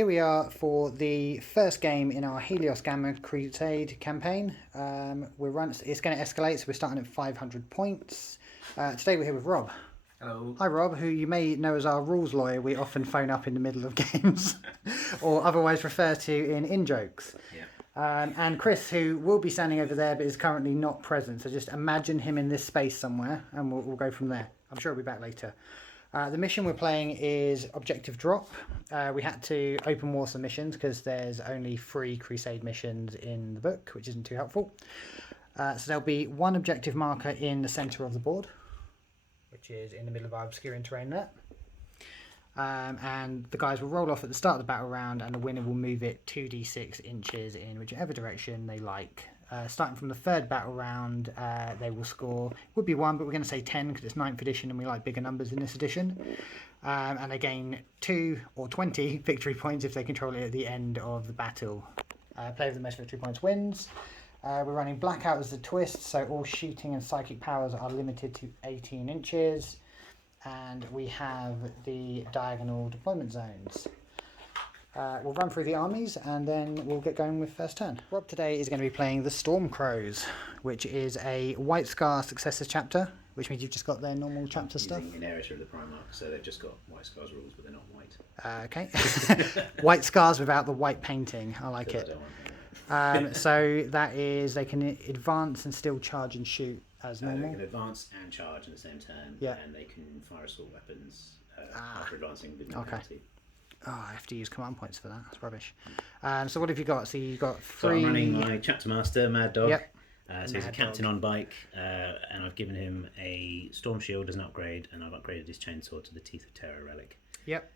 here we are for the first game in our Helios Gamma Crusade campaign. It's going to escalate, so we're starting at 500 points. Today we're here with Rob. Hello. Hi Rob, who you may know as our rules lawyer. We often phone up in the middle of games, or otherwise refer to in in-jokes. Yeah. And Chris, who will be standing over there but is currently not present. So just imagine him in this space somewhere, and we'll go from there. I'm sure he'll be back later. The mission we're playing is Objective Drop. We had to open war some missions because there's only 3 Crusade missions in the book, which isn't too helpful. So there'll be one objective marker in the centre of the board, which is in the middle of our obscuring terrain there. And the guys will roll off at the start of the battle round, and the winner will move it 2d6 inches in whichever direction they like. Starting from the third battle round, they will score, would be 1, but we're going to say 10 because it's 9th edition and we like bigger numbers in this edition. And they gain 2 or 20 victory points if they control it at the end of the battle. Player with the most victory points wins. We're running Blackout as the twist, so all shooting and psychic powers are limited to 18 inches. And we have the diagonal deployment zones. We'll run through the armies and then we'll get going with first turn. Rob today is going to be playing the Storm Crows, which is a White Scar Successors chapter, which means you've just got their normal chapter stuff. Using Inheritor of the Primarch, so they've just got White Scars rules, but they're not white. Okay. White Scars without the white painting. I like it. So that is, they can advance and still charge and shoot as normal. They can advance and charge in the same turn, and they can fire assault weapons after advancing with no penalty. Oh, I have to use command points for that. That's rubbish. So what have you got? So you've got 3... So I'm running my Chapter Master, Mad Dog. Yep. So he's a captain on bike, and I've given him a Storm Shield as an upgrade, and I've upgraded his chainsaw to the Teeth of Terror relic. Yep.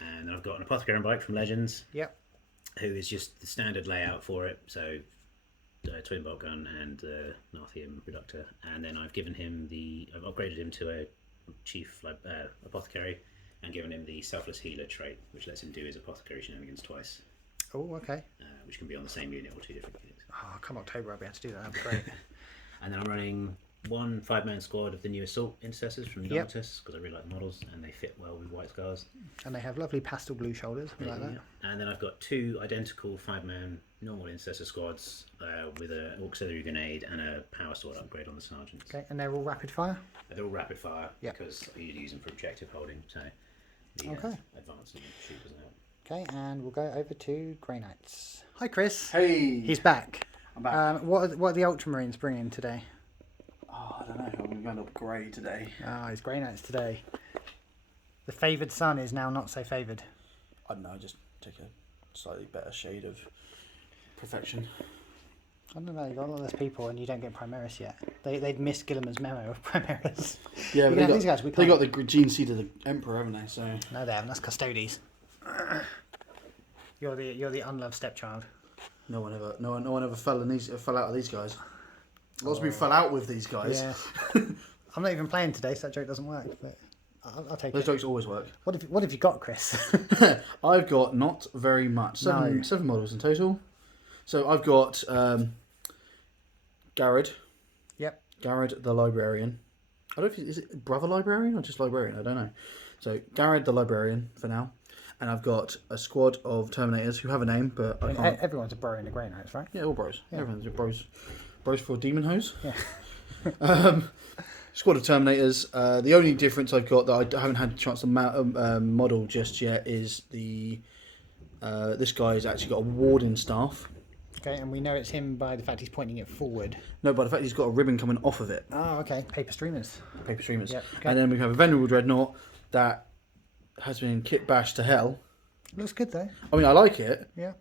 And then I've got an Apothecary on bike from Legends. Yep. Who is just the standard layout for it. So twin bolt gun and Narthium reductor. And then I've given him I've upgraded him to a chief apothecary and given him the selfless healer trait, which lets him do his apothecary shenanigans twice. Oh, okay. Which can be on the same unit or 2 different units. Oh, come October, I'll be able to do that. That'd be great. And then I'm running one 5-man squad of the new Assault Intercessors from Tartarus, because I really like the models and they fit well with White Scars. And they have lovely pastel blue shoulders. We like that. And then I've got 2 identical 5-man normal Intercessor squads with an auxiliary grenade and a power sword upgrade on the sergeants. Okay, and they're all rapid fire? They're all rapid fire because I usually use them for objective holding. So the advance and shoot doesn't help. Okay, and we'll go over to Grey Knights. Hi, Chris. Hey. He's back. I'm back. What are the Ultramarines bringing today? Oh, I don't know. I'm going up grey today. He's Grey Knights today. The favoured son is now not so favoured. I don't know. Just take a slightly better shade of perfection. I don't know. You've got all those people and you don't get Primaris yet. They'd missed Gilliman's memo of Primaris. Yeah, but they got the gene seed of the Emperor, haven't they? So no, they haven't. That's Custodes. You're the unloved stepchild. No one ever fell out of these guys. Lots of people fell out with these guys. Yeah. I'm not even playing today, so that joke doesn't work. But I'll take Those it. jokes always work. What have you got, Chris? I've got not very much. 7 models in total. So I've got Garrod. Yep. Garrod the Librarian. I don't know if is it Brother Librarian or just Librarian. I don't know. So Garrod the Librarian for now. And I've got a squad of Terminators who have a name, but I can't. Everyone's a bro in the Grey Knights, right? Yeah, all bros. Yeah. Everyone's a bros. Bros for Demon Hose. Yeah. Squad of Terminators. The only difference I've got that I haven't had a chance to model just yet is this guy's actually got a Warden staff. Okay, and we know it's him by the fact he's pointing it forward. No, by the fact he's got a ribbon coming off of it. Oh, okay. Paper streamers. Paper streamers. Yep, okay. And then we have a Venerable Dreadnought that has been kit bashed to hell. Looks good though. I mean, I like it. Yeah.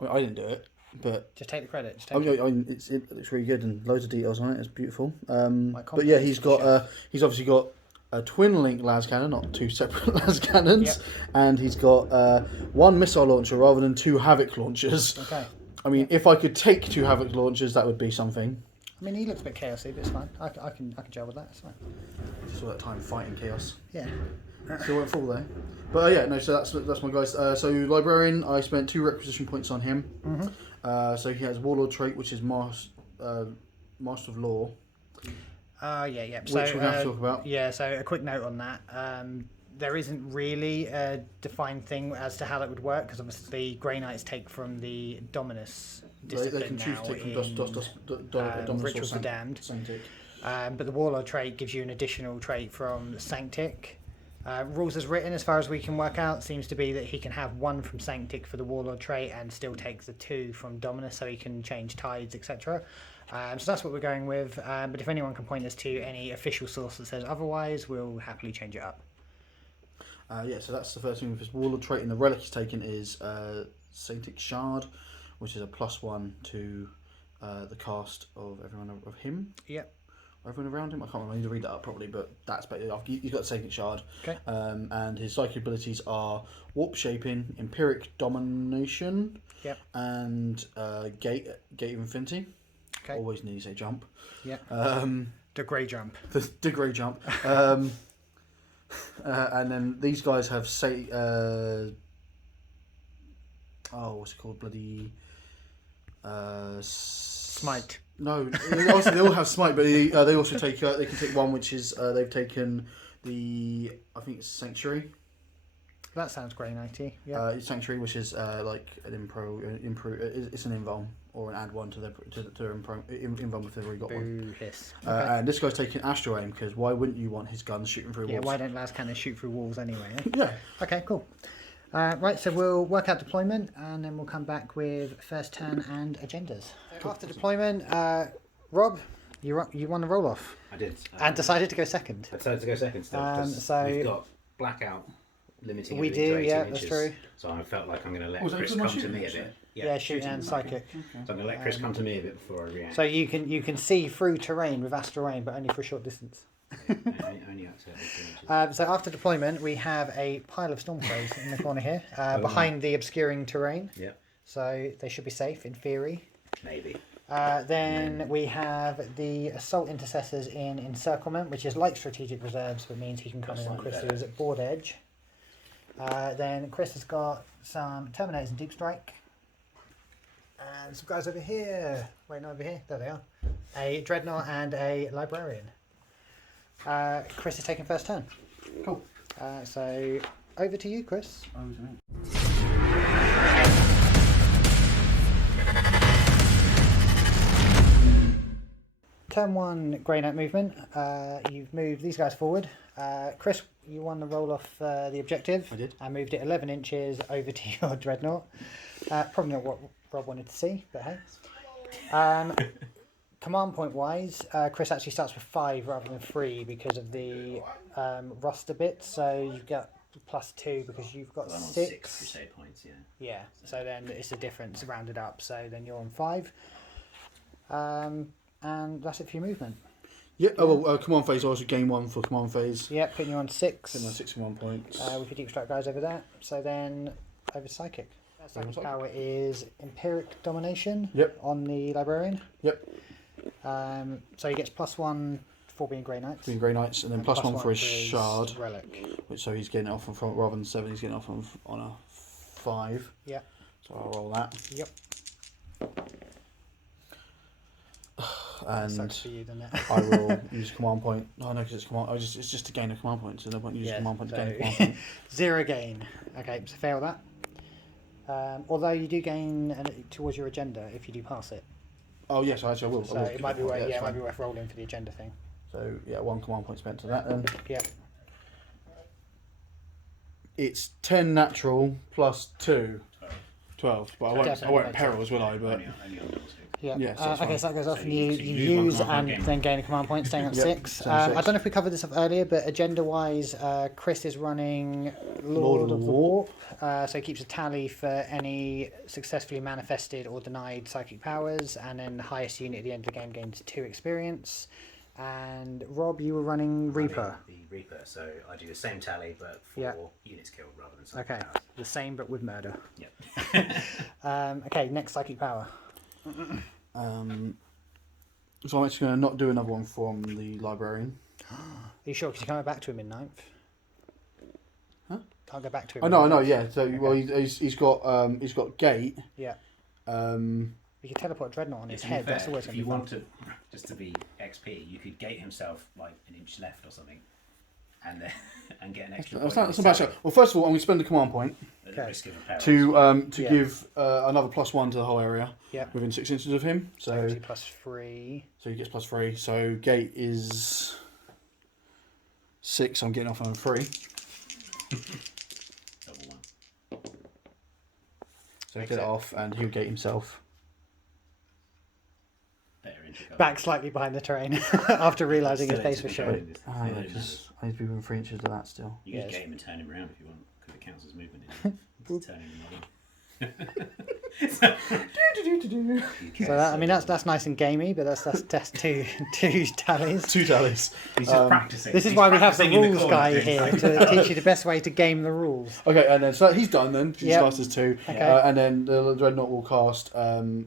Well, I didn't do it, but just take the credit. it looks really good and loads of details on it. It's beautiful. But yeah, he's obviously got a twin link las cannon, not 2 separate las cannons, yep. And he's got 1 missile launcher rather than 2 Havoc launchers. Okay. I mean, if I could take 2 Havoc launchers, that would be something. I mean, he looks a bit chaosy, but it's fine. I can gel with that. It's fine. Just all that time fighting chaos. Yeah. Still went full though. But yeah, no. So that's my guys. So Librarian, I spent 2 requisition points on him. Mm-hmm. So he has Warlord trait, which is Master of Law. Yeah. Which we're going to talk about. Yeah. So a quick note on that. there isn't really a defined thing as to how that would work, because obviously Grey Knights take from the Dominus discipline They can choose now to take from Dominus or Ritual for Damned. Sanctic. But the Warlord trait gives you an additional trait from Sanctic. Rules as written, as far as we can work out, seems to be that he can have 1 from Sanctic for the Warlord trait and still take the 2 from Dominus, so he can change tides, etc. So that's what we're going with. But if anyone can point us to any official source that says otherwise, we'll happily change it up. Yeah, so that's the first thing with his Warlord trait. And the relic he's taken is Sanctic Shard, which is a +1 to the cast of everyone of him. Yep. Everyone around him. I can't remember. I need to read that up properly, but that's basically. He's got Sanctic Shard. Okay. And his psychic abilities are Warp Shaping, Empiric Domination, Yep. and Gate of Infinity. Okay. Always nearly say jump. Yeah. The Grey Jump. The Grey Jump. And then these guys have what's it called? Bloody Smite. No, they all have Smite, but they also take. They can take one, which is they've taken I think it's Sanctuary. That sounds Grey Knighty. Yeah. It's Sanctuary, which is like an improve. It's an invuln or an add one to their invuln if they've already got one. Boo hiss. Okay. And this guy's taking Astral Aim because why wouldn't you want his guns shooting through walls? Yeah, why don't las cannons shoot through walls anyway? Eh? Yeah. Okay, cool. Right, so we'll work out deployment and then we'll come back with first turn and agendas. Cool. After deployment, Rob, you won the roll off. I did. And decided to go second. I decided to go second still. So we've got blackout limiting. We everything to do, 18 yeah, inches. that's true. So I felt like I'm going to let Was that Chris for my come to shooting, me a actually? bit. Yeah, shooting and psychic. Okay. So I'm going to let Chris come to me a bit before I react. So you can see through terrain with astral aim, but only for a short distance. Only up to 18 inches. So after deployment, we have a pile of storm crows in the corner here, behind the obscuring terrain. Yeah. So they should be safe in theory. Maybe. Then we have the assault intercessors in encirclement, which is like strategic reserves, but means he can come in on Chris, who is at board edge. Then Chris has got some Terminators and Deep Strike. And some guys over here. Wait, not over here. There they are. A Dreadnought and a Librarian. Chris is taking first turn. Cool. So over to you, Chris. Turn 1 Grey Knight movement. You've moved these guys forward. Chris, you won the roll off the objective. I did. And moved it 11 inches over to your Dreadnought. Probably not what Rob wanted to see, but hey. Command point wise, Chris actually starts with 5 rather than 3 because of the roster bits. So you've got +2 because you've got I'm on 6. 6 Crusade points, yeah. Yeah, so then it's a difference rounded up. So then you're on 5. And that's it for your movement. Yeah. Oh well, command phase. I also gain 1 for command phase. Yeah, putting you on 6. Putting on 6 command points. With your deep strike guys over there. So then over to psychic. Psychic power is Empiric Domination. Yep. On the Librarian. Yep. So he gets +1 for being Grey Knights. Being Grey Knights, and then +1 for his his shard. relic. Which so he's getting it off on rather than 7. He's getting it off on a 5. Yeah. So I'll roll that. Yep. And sucks for you, doesn't it? I will use a command point. No, because it's command. It's just to gain a command point. So no point using command point to gain a command point. 0 gain. Okay, so fail that. Although you do gain towards your agenda if you do pass it. Oh yes, actually I will. So I will. it might be worth, Yeah, it might be worth rolling for the agenda thing. So yeah, 1 command point spent to that then. Yeah. It's 10 natural plus 2. 12. But I won't Definitely perils, will I? But Only on those 2. Yeah. Yeah, so that's okay, fine. so that goes off, So and you you lose use one command and point, then gain a command point, staying at Yep, 6. staying at 6. I don't know if we covered this up earlier, but agenda-wise, Chris is running Lord of the Warp, so he keeps a tally for any successfully manifested or denied psychic powers, and then the highest unit at the end of the game gains 2 experience. And Rob, you were running Reaper. The Reaper, so I do the same tally, but for Yeah. units killed rather than psychic Okay, powers. the same but with murder. Yep. Okay, next psychic power. So I'm actually going to not do another one from the Librarian. Are you sure? Because you're coming back to him in 9th. Huh? Can't go back to him. I know, yeah. So well, he's got gate. Yeah. Um, You can teleport a Dreadnought on his To be head. fair, That's always if going to you be fun. want to, just to be XP, you could gate himself like an inch left or something. and get an extra. That's not bad shot. Well, first of all, I'm going to spend a command point At the risk of a peril. to Yeah. give another +1 to the whole area Yep. within 6 inches of him. So Accuracy +3. he gets +3. So gate is 6. I'm getting off on 3. Double one. So get it off, and he'll gate himself. Better intro cover. Back slightly behind the terrain after realising his Still base was intro showing. cover. Ah, yeah, because I need to be within 3 inches of that still. You can Yes. gate him and turn him around if you want, because it counts as movement. It's turning him around. So that, I mean, that's nice and gamey, but that's two tallies. 2 tallies. He's just practicing. This is He's why we have the practicing in rules corner guy doing here something. to teach you the best way to game the rules. Okay, and then so he's done then. He Yep. starts as 2. Okay. And then the Dreadnought will cast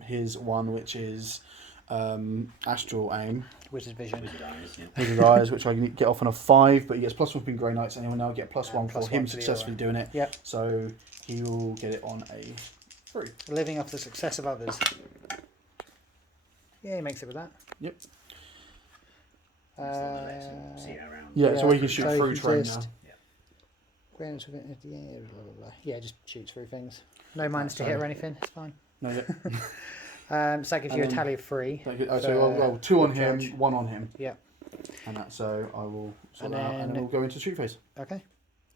his one, which is Astral Aim. Wizard Vision. Wizard eyes, yeah. With his eyes, which I can get off on a 5, but he gets +1 for being Grey Knights, and he will now get +1 for +1 him for the successfully doing it. Yep. So he will get it on a 3. Living off the success of others. Yeah, he makes it with that. Yep. See how around. Yeah, so Yeah, he can shoot so through he can terrain just- now. Grounds with it, yeah, blah, blah, blah. Yeah, just shoots through things. No minus to hit or anything. It's fine. No, yeah. So that gives you a And then- tally of 3. So 2 on him, charge. 1 on him. Yeah. And that, so I will sort And that out, and then then- we'll go into shoot phase. Okay.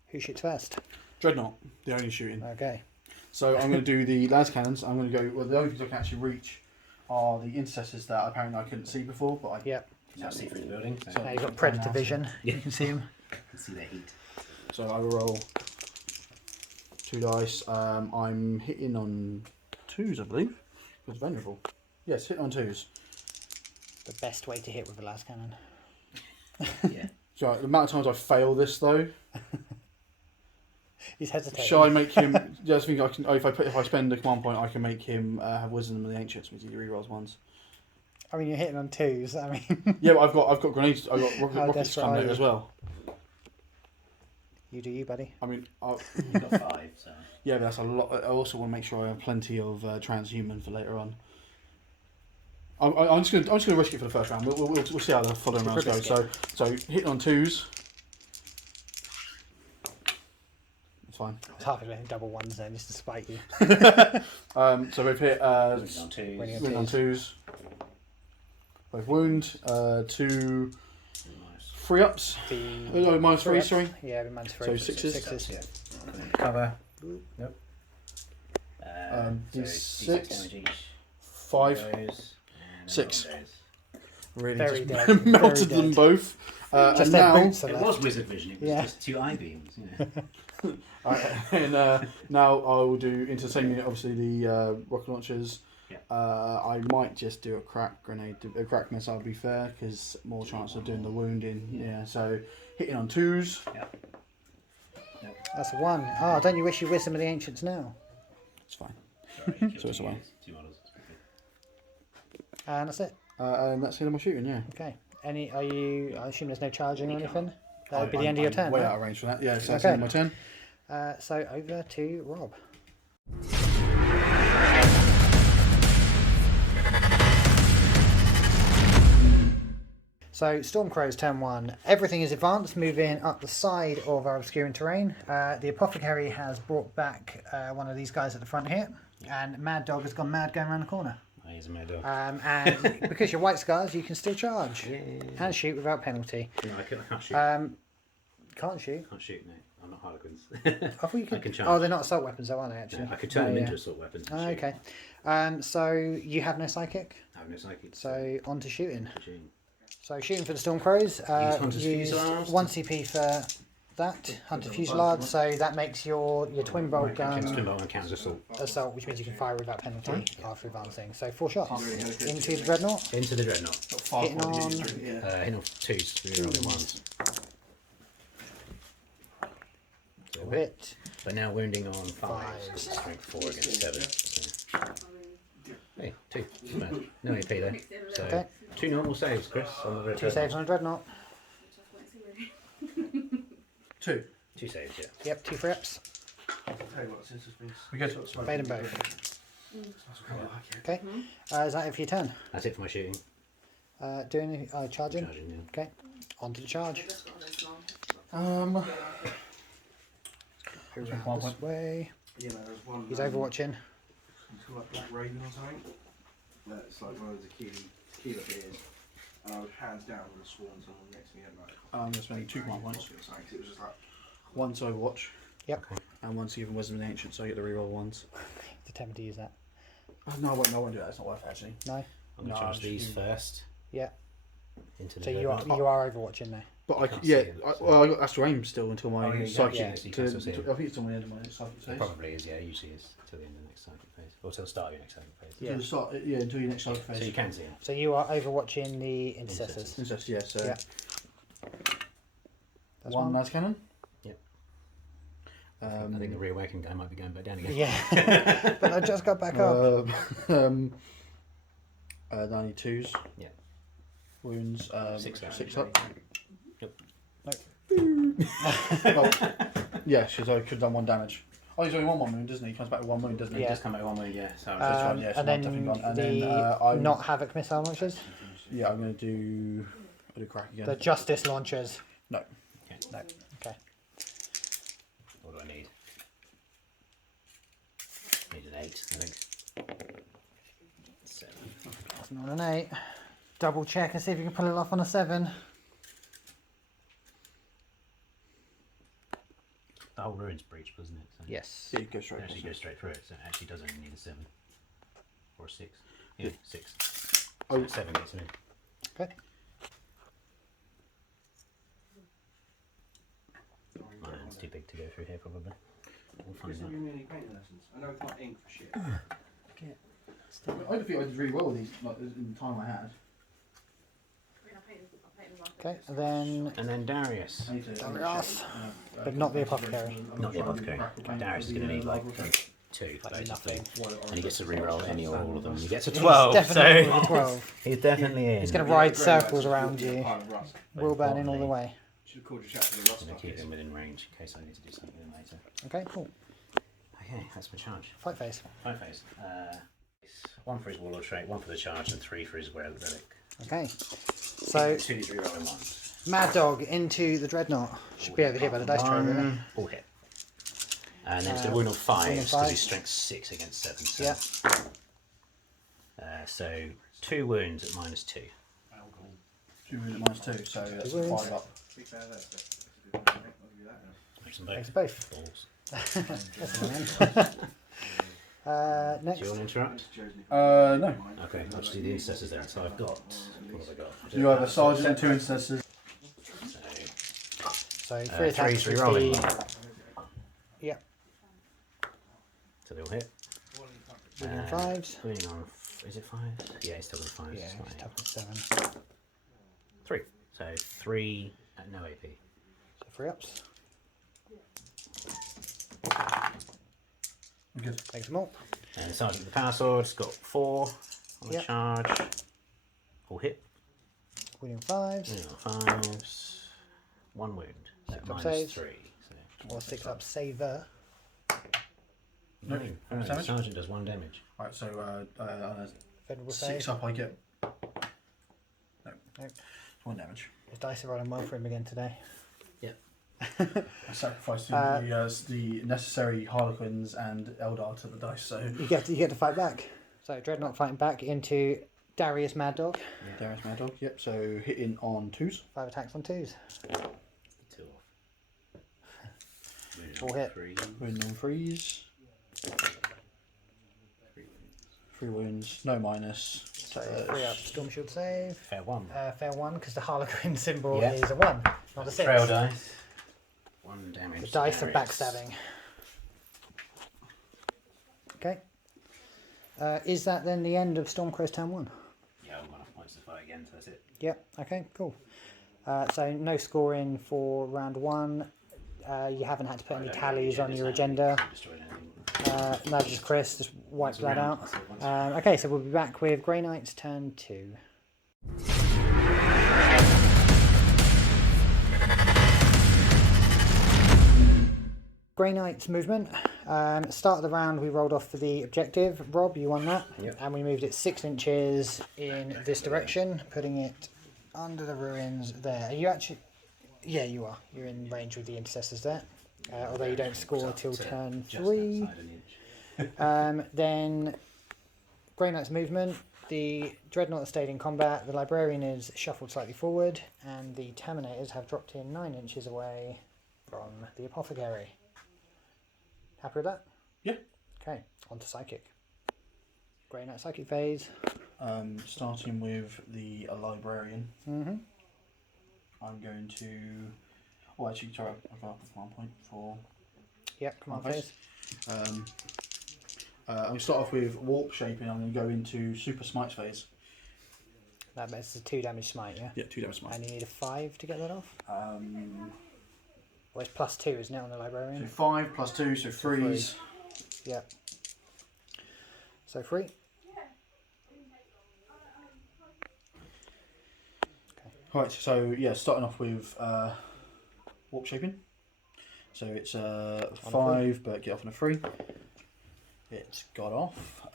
Who shoots first? Dreadnought, the only shooting. Okay. So I'm going to do the las cannons. I'm going to go. Well, the only things I can actually reach are the intercessors that apparently I couldn't see before, but I Yep. You can now see through the building. So Now you've got Predator now. Vision. Yeah. You can see him. can see their heat. So I will roll 2 dice. I'm hitting on 2s, I believe. It's vulnerable. Yes, hitting on 2s. The best way to hit with a las cannon. Yeah. So the amount of times I fail this though, He's hesitating. shall I make him? Yeah, I think I can. If I spend a command point, I can make him have wisdom of the ancients, which he rerolls ones. I mean, you're hitting on 2s. I mean, Yeah, but I've got grenades. I've got How rockets desperate coming are out you? as well. you do you, buddy. I mean, You've got 5, so. yeah, but that's a lot. I also want to make sure I have plenty of transhuman for later on. I'm just gonna risk it for the first round. We'll see how the following rounds go. risk So hitting on 2s. It's fine. I was half expecting double 1s then, just to spite you. So we've hit Wounded on 2s. Winning. win on 2s. Both wound 2 Nice. 3 ups. Oh, minus 3, sorry. Yeah, we minus 3. So sixes? Sixes. Yeah. Cover. Nope. He's D6 six. damage each. 5. Goes, and 6. another goes. Really Very just dead. melted Very them dead. both. Just And their now, boots are It left. was wizard vision. It was Yeah. just 2 eye beams. Yeah. and now I will do into the same unit. Obviously the rocket launchers. Yeah. I might just do a crack grenade, a crack missile. To be fair, because more chance of doing the wounding. Yeah. So hitting on 2s. That's a 1. Oh, don't you wish you wisdom of the ancients now? It's fine. Sorry, So it's a 1. 2 models. It's pretty good. And that's it. And that's the end of my shooting. Yeah. Okay. Any? Are you? I assume there's no charging or You anything. That would be the end of your turn. Way right? out of range for that. Yeah. So that's Okay. the end of my turn. So over to Rob. So Stormcrow's turn 1. Everything is advanced, moving up the side of our obscuring terrain. The apothecary has brought back one of these guys at the front here, and Mad Dog has gone mad going around the corner. Oh, he's a mad dog. And because you're white scars, you can still charge and shoot without penalty. No, I can't shoot. Can't shoot. Can't shoot, no. I'm not Harlequins. I thought you could. I can charge. Oh, they're not assault weapons, though, are they? Actually, No, I could turn them Oh, into yeah. assault weapons. Oh, and shoot. okay. So you have no psychic. I have no psychic. So on to shooting. shooting. So shooting for the Stormcrows. Hunter's Use Fusillade. 1 CP for that. Hunter Fusillade. So that makes your twin bolt gun Twin bolt and counts assault. assault, which means you can fire without penalty after advancing. So 4 shots into the dreadnought. Into the dreadnought. Hitting on. Hitting off 2s, rerolling 1s. Hit. But now wounding on 5s. Fives. Strength 4 against 7. So. Hey, 2. Not bad. No AP though. So Okay. 2 normal saves, Chris. On the red 2 saves on a dreadnought. 2. 2 saves, yeah. Yep, 2 for reps. We go to Fade them both. Okay. Is that it for your turn? That's it for my shooting. Doing charging. Charging, yeah. Okay. On to the charge. Around one this point. way. Yeah, no, there's one. He's overwatching. It's called like Black Raven or something. That's like one of the tequila beers. And I was hands down would have sworn someone next to me had like. I'm going to spend 2 command points. It was just like. One to Overwatch. Yep. And one to give him Wisdom of the Ancient, so I get the reroll ones. Determined to use that. No, I won't do that. It's not worth it, actually. No. I'm going to No, charge I these should do- first. Yeah. Into the So you dreadnought. are overwatching now. But I can't yeah, see it, so- well, I got astral aim still until my Oh, yeah, psychic. yeah, so you can still see it. I think it's till the end of my psychic phase. It probably is, yeah, usually is till the end of the next psychic phase. Or till the start of your next psychic phase. Yeah. Until the start, until your next psychic phase. So you can see them. So you are overwatching the intercessors. Intercessors, yeah. So Yeah. That's one las cannon. Yep. Um, I think the reawakened guy might be going back down again. Yeah. But I just got back up. 92s. Yeah. Wounds. 6 up. 6 up. Yep. Well, yeah, because I could have done 1 damage. Oh, he's only 1 wound, doesn't he? He comes back with 1 wound, doesn't he? Yeah. Just come back 1 wound, yeah. So That's right, yeah, so and I'm then definitely gone. And the then, I'm- not havoc missile launchers, Yeah, I'm going to do. I'll do crack again. the justice launchers. No. No. Okay. what do I need? Need an 8, I think. 7. That's not an 8. Double check and see if you can pull it off on a 7. The whole ruin's breach, wasn't it? So Yes. Yeah, you go straight. it actually goes straight through it, so it actually doesn't need a 7. Or a 6. Yeah, 6. Oh. 7 gets me. Okay. My hand's too big to go through here, probably. We'll Chris, find have out. you any painting lessons? I know it's not ink for shit. I think I did really well with these like, in the time I had. Okay. And then And then Darius. I need to, Darius. But not the apothecary. Not the apothecary. Darius is going to need like 2, Like basically. nothing. And he gets to reroll any or all of them. He gets a He's 12, definitely so with a 12. he's definitely in. He's going to ride circles around you. Pile of rust. Will burn in all the way. Should have called your chapter the rust I'm going to keep buckets. him within range in case I need to do something with him later. Okay. Cool. Okay, that's my charge. Fight phase. 5 phase. 1 for his warlord trait, 1 for the charge, and 3 for his relic. Okay. So 2 needs rerolling 1s. Mad Dog into the dreadnought. Should be over here by the dice tray, really. All hit. And then it's a wound of 5 wound of because 5. he's strength 6 against 7. So, Yeah. So 2 wounds at -2. 2 wounds at -2, so that's Two wounds. 5 up. Big fan of that stuff. I'll give you that now. Makes them Makes both. both. Balls. That's annoying. Next. Do you want to interrupt? No. Okay, I'll just do the intercessors then. So I've got. What have I got? You have a sergeant and 2 intercessors. So 3 attacks. Three's with rerolling. the- Yeah. So they all hit. Winning Uh, 5s. Winning on. Is it 5? Yeah, it's still on 5. Yeah, It's it's fine. toughness 7. 3. So 3 at no AP. So 3 ups. Good. Takes them all. And the sergeant with the power sword's got 4 on the Yep. charge. All hit. Winning 5s. Winning on 5s. 1 wound. Six At up -3. saves. So. Or 6 up saver. No, No, no, the damage? sergeant does 1 damage. Right, so Venerable 6 save. up I get. No. Nope. 1 damage. His dice are rolling well for him again today. I sacrificed the necessary Harlequins and Eldar to the dice, so. You get to fight back. So Dreadnought fighting back into Darius Mad Dog. Darius Mad Dog, yep, so hitting on 2s. 5 attacks on 2s. 2 off. All hit. 3. Wound on 3s. 3 wounds, no minus. So 3 up. Storm Shield save. Fair 1. Fair 1 because the Harlequin symbol Yeah. is a 1, not a 6. Trail dice. 1 damage. The to dice are Darius. backstabbing. Okay. Is that then the end of Stormcrow's turn 1? Yeah, I've got enough points to fight again, so that's it. Yep. Okay. Cool. So no scoring for round 1. You haven't had to put any tallies on your agenda. Destroyed anything. No, just Chris. Just wipe Once that around, out. so once- Okay. So we'll be back with Grey Knight's turn 2. Grey Knight's movement. Start of the round, we rolled off for the objective. Rob, you won that. Yep. And we moved it 6 inches in this direction, putting it under the ruins there. Are you actually... Yeah, you are. You're in range with the intercessors there. Although you don't score till So turn just 3. outside an inch. Then Grey Knight's movement. The Dreadnought has stayed in combat. The Librarian is shuffled slightly forward, and the Terminators have dropped in 9 inches away from the Apothecary. Happy with that? Yeah. Okay, on to Psychic. Grey Knight Psychic phase. Starting with the Librarian. Mm-hmm. I'm going to. Oh, actually, sorry, I've got a command point for. Yep, command phase. I'm going to start off with Warp Shaping. I'm going to go into Super Smites phase. That makes a 2 damage smite, yeah? Yeah, 2 damage smite. And you need a 5 to get that off? Um, Well, it's plus 2, isn't it, on the so Librarian? 5 plus 2, so 3s. Yep. So 3. Right, so yeah, starting off with Warp Shaping. So it's 5, but get off on a 3. It's got off.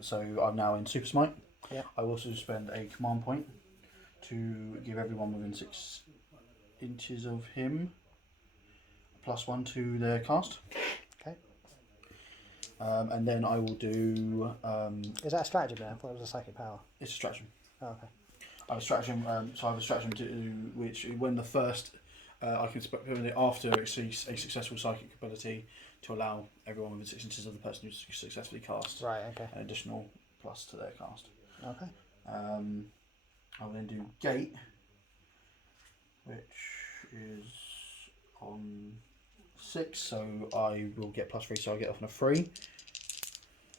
So I'm now in Super Smite. Yeah. I also spend a command point to give everyone within 6 inches of him +1 to their cast. Okay. And then I will do. Is that a stratagem then? I thought it was a psychic power. It's a stratagem. Oh, okay. I have a stratagem. So I have a stratagem to which when the first I can after a successful psychic ability to allow everyone within 6 inches of the person who's successfully cast Right, okay. an additional plus to their cast. Okay. I'll then do Gate, which is on 6, so I will get +3, so I get off on a 3.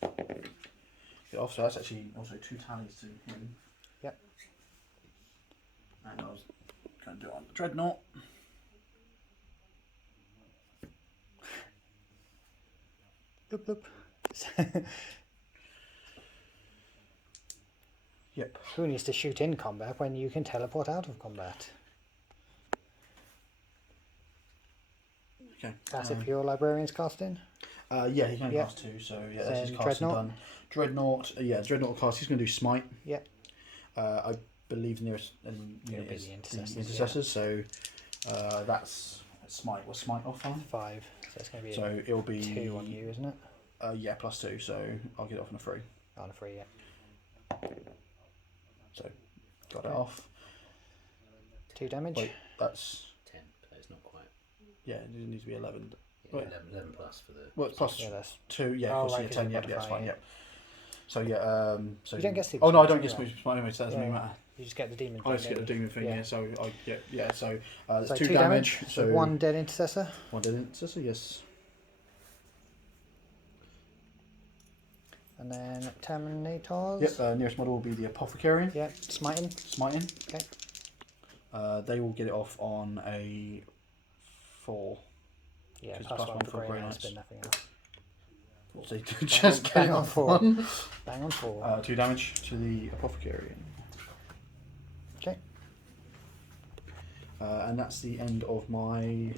Get off, so that's actually also 2 tallies to him. Yep. And I was going to do it on the Dreadnought. Loop, loop. Yep. Who needs to shoot in combat when you can teleport out of combat? Okay. That's if your Librarian's cast in? Yeah, he can Yep. cast 2, so yeah, that's his Then cast and Dreadnought? done. Dreadnought, Dreadnought cast, he's going to do Smite. Yep. I believe the nearest It'll be is the the Intercessors, Intercessors, so that's Smite. What's Smite off on? 5. So it's going to be So it'll be 2 on you, isn't it? Yeah, +2, so I'll get it off on a 3. On a 3, yeah. So got it Okay. off. 2 damage. Wait, that's 10, but it's not quite. yeah, it needs to be 11. Yeah, Wait. 11 plus for the. Well, it's plus Yeah, that's... 2. Yeah, Oh, of course, right, yeah, 'cause 10. you've Yeah, got yeah, a it's fine. fine. Yeah. So yeah, so You don't get super oh no, I smites don't get anyway. super smite anyway, so that doesn't Yeah. really matter. You just get the demon I just get the don't you? demon thing, yeah. So I get so that's So 2 2 damage. So 1 dead intercessor. 1 dead intercessor, yes. And then Terminators. Yep, nearest model will be the Apothecary. Yep, smiting. Smiting. Okay. They will get it off on a 4. Yeah, Because plus 1 +1 for for Grey Grey Knights, Knights. but nothing else. So just bang getting on off 4. 1. Bang on 4. 2 damage to the Apothecary. Okay. And that's the end of my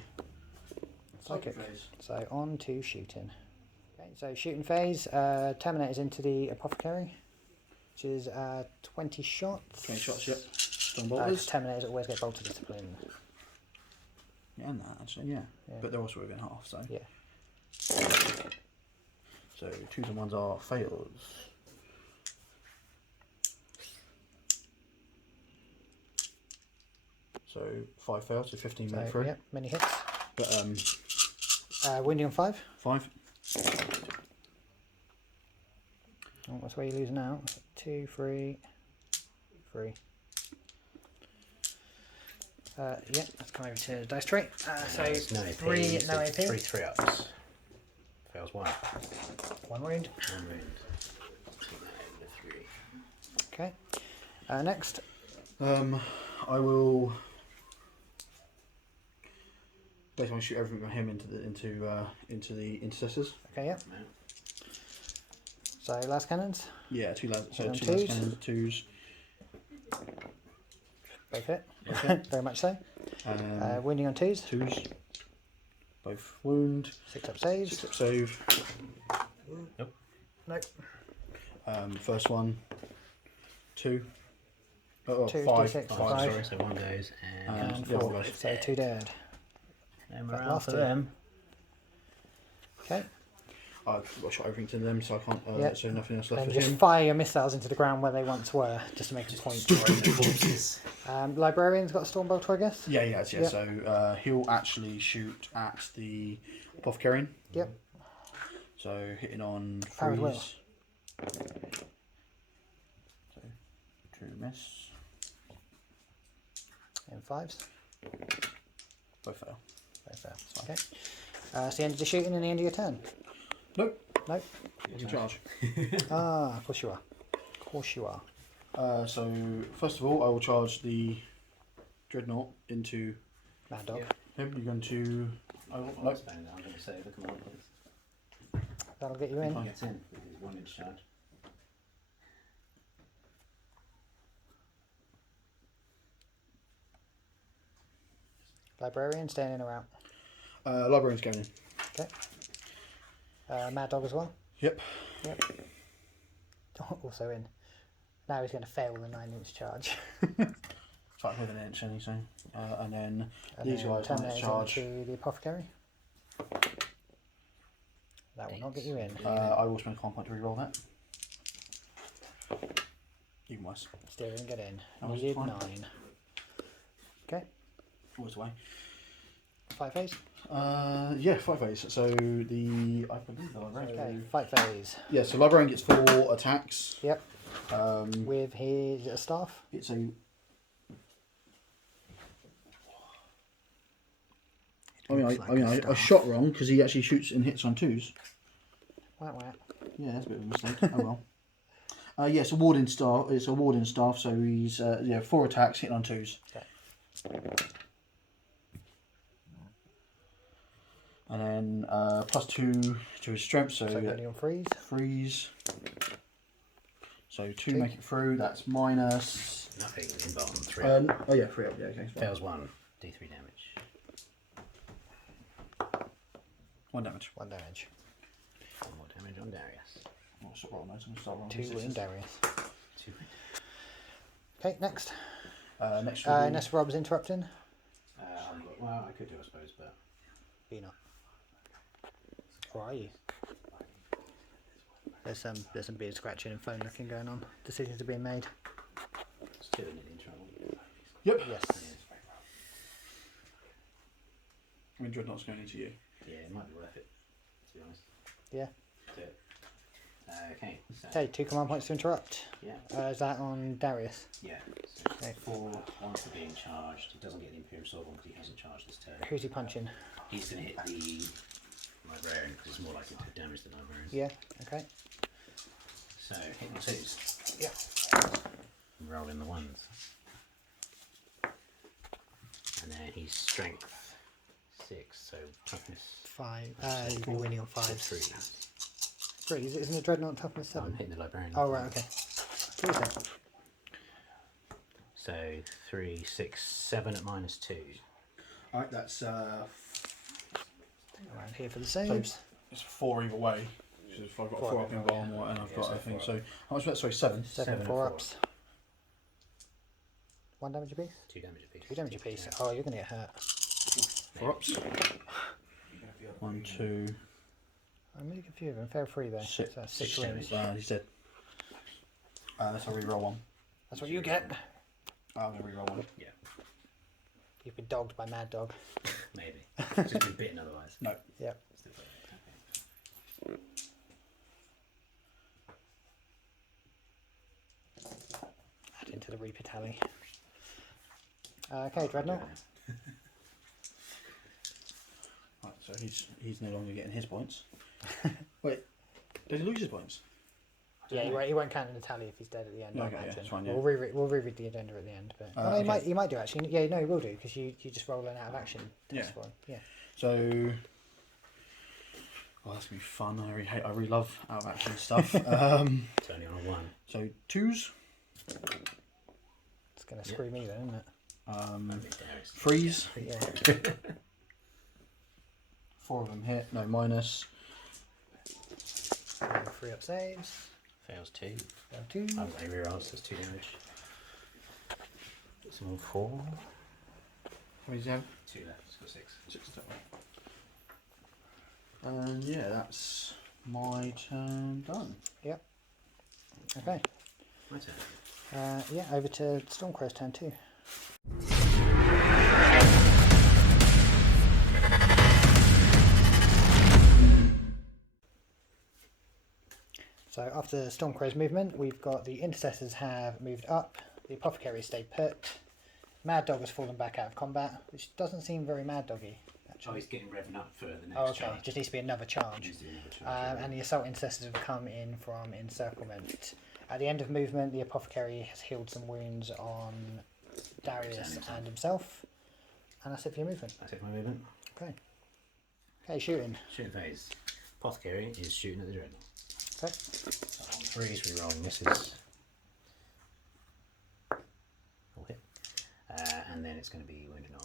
Psychic. phase. So on to shooting. Okay, so shooting phase. Terminators into the Apothecary, which is 20 shots. 20 shots, yep. Stone 'Cause bolters. Terminators always get bolter discipline. Yeah, and that actually, yeah. Yeah. But they're also within half, so. Yeah. So 2s and 1s are fails. So 5 fails, so 15 minute So, through. yep, many hits. But Windy on 5. 5. Oh, that's where you lose now. 2, 3, 3. Yeah, let's come over to the dice tray. So No, 3, no AP. 3 ups. Fails 1. 1 wound. 1 wound. Take that over to 3. Okay. Next. I will basically shoot everything from him into the intercessors. Okay, yeah. So last cannons. Yeah, 2 lads. So And 2 lads 2s. cannons, 2s. Both hit. Okay. Very much so. Um, Wounding on 2s. 2s. Both wound. 6 up saves. 6 up save. Nope. First one. 2. 2 5. D6, 5, 5. sorry. So one goes and And the other 4. goes. So 2 dead. no That morale last for two. them. Okay. I've got shot everything to them, so I can't. Yep. So nothing else left Then for just him. fire your missiles into the ground where they once were, just to make a point. Corpses. Librarian's got a storm bolter, I guess? Yeah, he has. Yeah. Yep. So he'll actually shoot at the apothecarian. Yep. So hitting on Fire as well. freeze. So 2 miss. In 5s. Both fail. Both fail. Okay. So you ended the shooting in the end of your turn? Nope. Nope. What's in charge? Of course you are. Of course you are. So first of all, I will charge the dreadnought into Mad Dog. him. You're going to. I'm Nope. going to say the command points. That'll get you in. Fine. Gets in with his 1 inch charge. Librarian, staying in or out? Librarian's going in. Okay. Mad Dog as well? Yep. Yep. Also in. Now he's going to fail the 9-inch charge. It's like with an inch, anything. And then And these then guys turn might those charge. into the apothecary. That will not get you in. I will spend a command point to reroll that. Even worse. Still didn't get in. That was You did fine. 9. Okay. Always away. 5 phase. Yeah, 5 phase. So I believe the librarian. Okay. 5 phase. Yeah, so librarian gets 4 attacks. Yep. Um, With his staff. it's a. I shot wrong because he actually shoots and hits on 2s. Whack whack. Yeah, that's a bit of a mistake. Oh well. Yeah, it's a warden staff. It's a warden staff, so he's 4 attacks hitting on 2s. Okay. And then +2 to his strength, so So only on freeze. freeze. So 2 2. make it through. That's minus. Nothing involved on 3. Oh yeah, 3 up. Yeah, okay. Fine. Fails 1. D3 damage. 1 damage. 1 damage. 1 more damage on Darius. I'll stop rolling those. I'm gonna start rolling 2 these. in Darius. 2. Okay, next. Next will be- Unless Rob's interrupting. Well, I could do, I suppose, but Be not. Or are you? There's some beard scratching and phone looking going on. Decisions are being made. it's 2 in the trouble. Yep. Yes. I mean, Dreadnought's going into you. Yeah, it might be worth it, to be honest. Yeah. Do it. Okay, so. Okay, 2 command points to interrupt. Yeah. Is that on Darius? Yeah. So Okay. 4 once they're being charged. He doesn't get the Imperial Sword one because he hasn't charged this turn. Who's he punching? He's going to hit the librarian because it's more likely to damage the librarian. Yeah. Okay. So hit the 2s. Yeah. Roll in the 1s. And then he's strength 6, so toughness 5. You'd be winning on 5s. 3. 3. Isn't it Dreadnought toughness I'm 7? hitting the librarian. Oh right. Okay. 3 then. So 3, 6, 7 at -2. Alright, that's Around here for the saves. it's 4 either way. So if I've got 4 up in bomb and I've got I think so. How much was that? Sorry, 7. 7 and 4 4. ups. 1 damage apiece. 2 damage apiece. 2 damage apiece. Oh, you're gonna get hurt. 4 ups. 1, 2, I'm making a few of them. Fair 3 though. 6. So 6 6 wounds. damage. He's dead. Let's reroll 1. That's what you get. I'm going to reroll 1. Yeah, You've been dogged by Mad Dog. maybe. It's just been bitten otherwise. No. Yep. Still okay. Add into the Reaper tally. Okay, Dreadnought. Right, so he's no longer getting his points. Wait, did he lose his points? Yeah, he won't count in the tally if he's dead at the end. I Okay, yeah, imagine. that's fine, yeah. We'll reread the agenda at the end, but well, okay. he might do actually. Yeah, no, he will do because you just roll an out of action test Yeah. for him. Yeah. So, that's gonna be fun. I really love out of action stuff. It's only on a 1. So 2s, It's gonna screw me then, isn't it? Maybe Darius. freeze. Yeah. 4 of them hit. No minus. 3 up saves. Fails 2. 2. I was angry rolls, so it's 2 damage. It's on 4. How many do you have? 2 left. It's got 6. 6 total. And yeah, that's my turn done. Okay. My turn. Yeah, over to Stormcrow's turn too. So after Stormcrow's movement, we've got the Intercessors have moved up, the Apothecary stayed put, Mad Dog has fallen back out of combat, which doesn't seem very Mad Doggy. Oh, Actually. he's getting revving up for the next Oh, okay. charge. Just needs to be another charge. Needs to be another charge, And the Assault Intercessors have come in from Encirclement. At the end of movement, the Apothecary has healed some wounds on Darius and himself. And that's it for your movement. I take my movement. Okay. Okay, shooting. Shooting phase. Apothecary is shooting at the dreadnought. Okay. So on 3s, re-rolling misses. All hit. And then it's going to be wounded on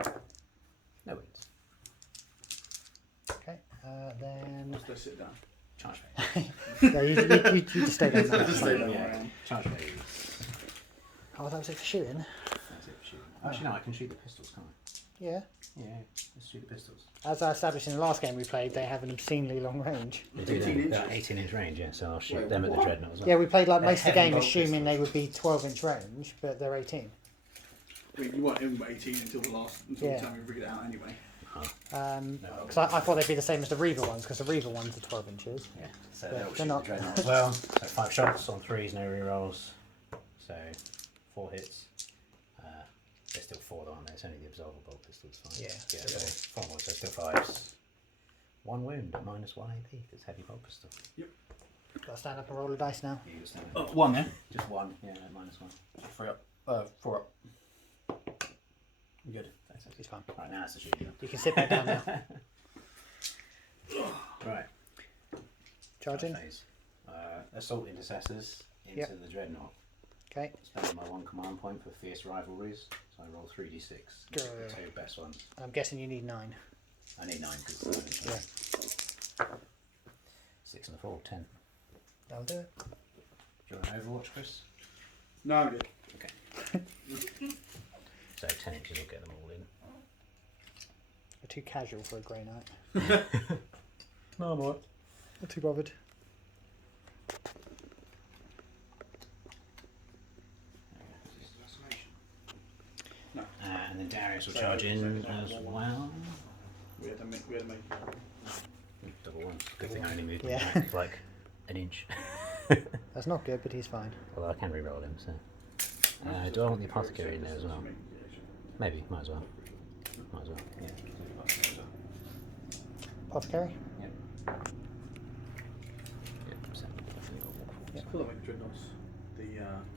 5s. No wounds. Okay. Then. Let's sit down. Charge phase. No, you just stay down there. Just stay down. Yeah. Charge phase. Oh, that was it for shooting? That's it for shooting. Actually, no, I can shoot the pistols, can't I? Yeah. Yeah, let's shoot the pistols. As I established in the last game we played, they have an obscenely long range. They do 18 that inches? 18-inch range, yeah, so I'll shoot Wait, them at the what? dreadnought as well. Yeah, we played like They're most of the heavy game bolt assuming they pistols. would be 12-inch range, but they're 18. I mean, you weren't in 18 until the Yeah. time we figured it out anyway. Because I thought they'd be the same as the Reaver ones, because the Reaver ones are 12 inches. Yeah, so Yeah, they'll they're shoot not. the dreadnought as well. So 5 shots on 3s, no rerolls. So 4 hits. There's still 4 though, aren't there? It's only the absolver bolt pistol's fine. Yeah. So 4 more, so still 5s. 1 wound, but -1 AP, because it's heavy bolt pistol. Got to stand up and roll the dice now. You just stand Oh, 1 then. Just 1, yeah, no, -1. 3 up. 4 up. You good? He's fine. Right, now it's the shooting. You can sit back down now. Right. Charging. Phase. Assault intercessors into Yep. the dreadnought. Okay. Spending my 1 command point for fierce rivalries, so I roll 3d6. Good. The 2 best ones. I'm guessing you need 9. I need 9 because Yeah. 6 and a 4, 10. That'll do it. Do you want an Overwatch, Chris? No, I'm good. Okay. So 10 inches will get them all in. You're too casual for a grey knight. No, I'm alright. Not too bothered. And then Darius will So, charge in so as well. We had to make Double 1. Good thing I only moved Yeah. back like an inch. That's not good, but he's fine. Although I can re-roll him, so. Do I want the apothecary in there as well? Maybe, might as well. Might as well, yeah. Apothecary? Yep. Yep, so definitely got more Yep. It's cool that we could dreadnoughts the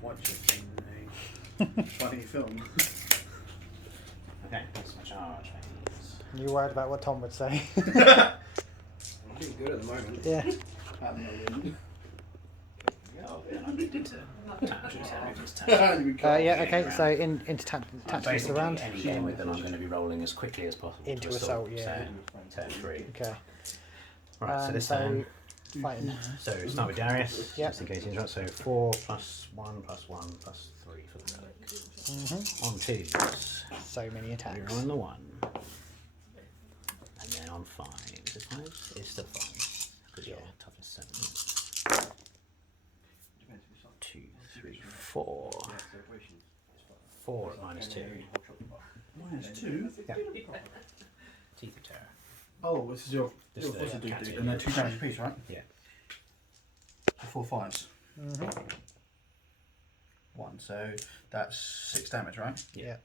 white chick in a funny film. Okay, that's my charge phase. You worried about what Tom would say? I'm doing good at the moment. Yeah. Oh, then I need to tactics. Yeah, okay, so into tactics of the Basically, round. any game with them, I'm going to be rolling as quickly as possible. Into to assault, yeah. So, turn 3. Okay. Right, so this so turn. fighting. So start with Darius, Yep. just in case you interrupt. So 4 plus 1 plus 1 plus 3 for the relic. On 2s, So many attacks. you're on the 1. And then on 5. Is it 5? It's still 5. Because you're toughness 7. 2, 3, 4. 4 at -2. -2? Yeah. Teeth of Terror. Oh, this is your Just what's the it do? cat And they're 2 damage apiece, right? Yeah. 4 5s. 1, so that's 6 damage, right? Yeah.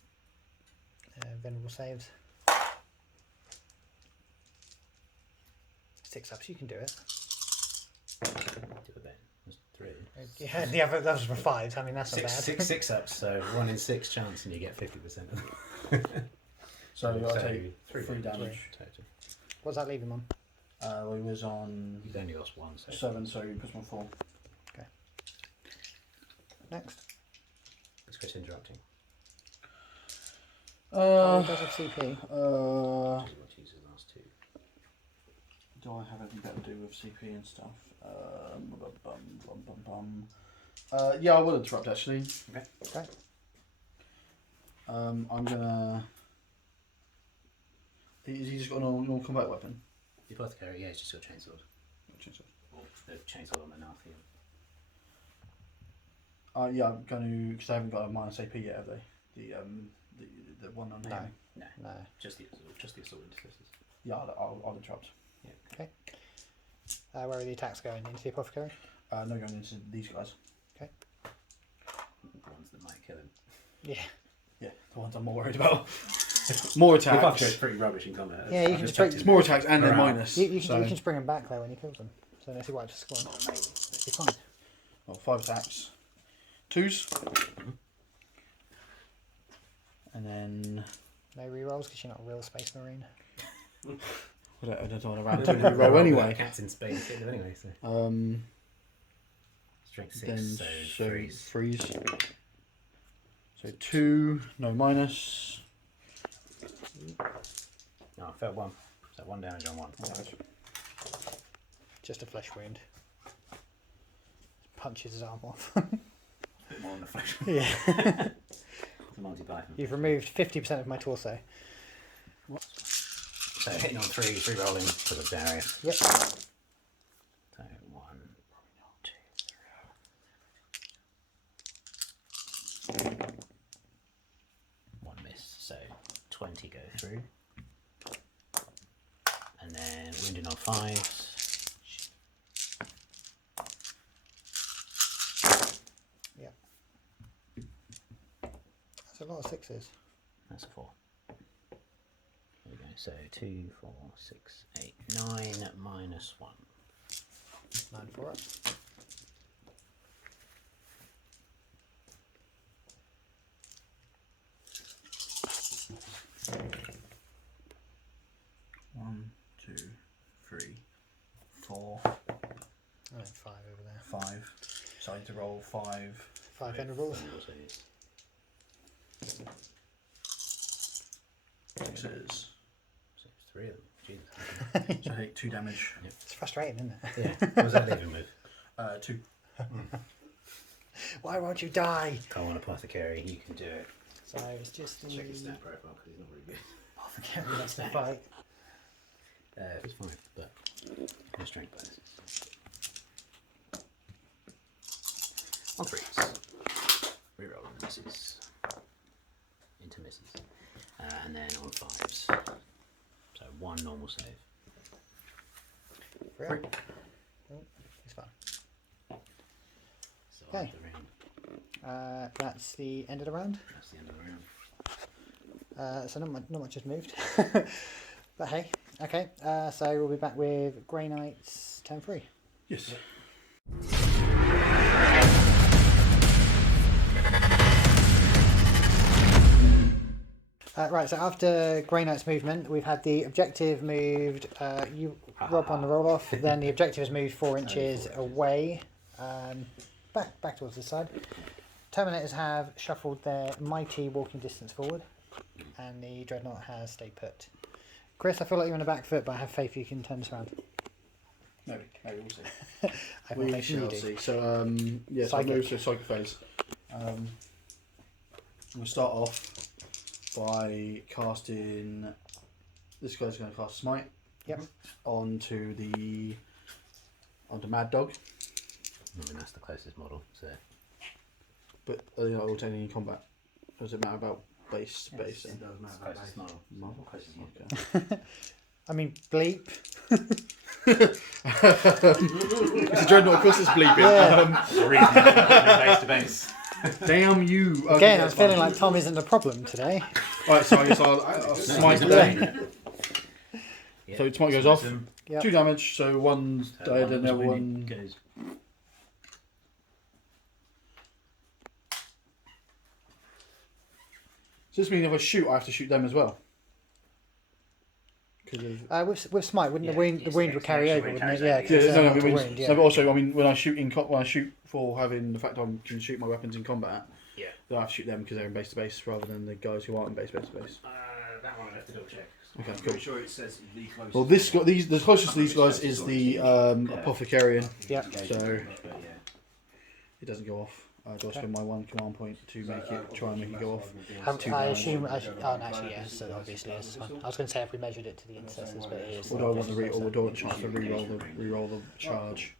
Venerable saves. 6 ups, you can do it. Do a bit. That's 3. Yeah, the other that was for 5. I mean, that's not bad. 6 ups, so 1 in 6 chance, and you get 50% of them. So I So take 3 3 damage. total. What's that leave him on? We was on You've only lost 1, so 7, so you puts me on 4. Next. it's Chris interrupting. Oh, he does have CP. Which is what he used the last 2. Do I have anything better to do with CP and stuff? Yeah, I will interrupt actually. Okay. I'm gonna. Has he just got a normal combat weapon? The apothecary, yeah, it's just got a chainsword. Or the chainsaw on the Nartheum. Yeah, I'm going to, because I haven't got a minus AP yet, have they? The one on No. No, No. just the assault intercessors. Yeah, I'll interrupt. Yeah. Okay. Where are the attacks going? Into the apothecary? No, going into these guys. Okay. The ones that might kill him. Yeah. Yeah, the ones I'm more worried about. More The apothecary is attacks. pretty rubbish in combat. Yeah, you can just break- It's more attacks and then Morale. minus. You so, can just bring them back though when he kills them. So unless he wipes the score. Oh, maybe. It'll be fine. well, 5 attacks. 2s. And then. No rerolls because you're not a real space marine. I don't want to round to roll anyway. Cats in space anyway, so. Strength 6, Then so 3s. 3s. So 2, no minus. No, I failed 1. So 1 damage on 1. Just a flesh wound. Punches his arm off. Bit more on the flesh. Yeah. The Monty Python. You've removed 50% of my torso. So hitting on 3 rolling for the Darius. Yep. So 1, 2, 3. 1 miss, so 20 go through. And then wounding on 5s. Yeah. That's a lot of 6s. That's a 4. There we go. So 2, 4, 6, 8, 9 minus 1. 9 for up. One, 2, 3, 4, Oh, 5 over there. 5. So I need to roll 5. 5 venerables. Sixes. So it's 3 of them. Jesus. So I take 2 damage. It's frustrating, isn't it? Yeah. What was that leaving with? 2. Why won't you die? Come on, apothecary, you can do it. So it's just the Check his stat profile because he's not very good. apothecary that's the fight. It's 5, but no strength bonuses. On 3s. Reroll and misses. Into misses. And then on 5s. So 1 normal save. Real. Oh, he's fine. So Okay. after the round, That's the end of the round. that's the end of the round. So not much has moved. But hey, okay. So we'll be back with Grey Knights turn 3. Yes. Right, so after Grey Knight's movement, we've had the objective moved, Rob on the roll off, then the objective is moved 4 inches away, back towards this side. Terminators have shuffled their mighty walking distance forward, and the Dreadnought has stayed put. Chris, I feel like you're on the back foot, but I have faith you can turn this around. Maybe we'll see. I have We faith in you shall do. see. So, yes, I'll Psychic. move to Psychic phase. We'll start off by casting. This guy's going to cast Smite. Yep. Onto Mad Dog. I mean, that's the closest model, so. But are they not alternating in combat? Does it matter about base? Yes, base? It does It's matter. the closest model. Model? Closest model. Okay. I mean, bleep. It's a Dreadnought, of course it's bleeping. Yeah. There's a reason base to base. Damn you. Okay, Again, I'm that's feeling fine. like Tom isn't the problem today. Alright, so I guess I'll Smite No, then. Yeah. So Smite goes off. Them. Yep. 2 damage, so one's So dead and the other wounded one. goes. Does this mean if I shoot, I have to shoot them as well? Because of. With Smite, wouldn't Yeah, the wound yes, would carry the over, wound wouldn't it? carries Yeah, over, 'cause Yeah, it's no, a no, mortal it wound, means, yeah. no, but also, I mean, when I shoot when I shoot for having the fact I can shoot my weapons in combat, Yeah. then I have to shoot them because they're in base to base rather than the guys who aren't in base to base. That one I have to double check. Okay, I'm cool. pretty sure it says the closest. Well, the closest to these guys is the Apothecarian. Yeah. So It doesn't go off. Do I spend my 1 command point to make it try and make it go off? I assume. Oh, no, actually, yes. So obviously, yes. I was going to say if we measured it to the intercessors, but it is. Or do I want the or do I want the chance to re-roll the charge?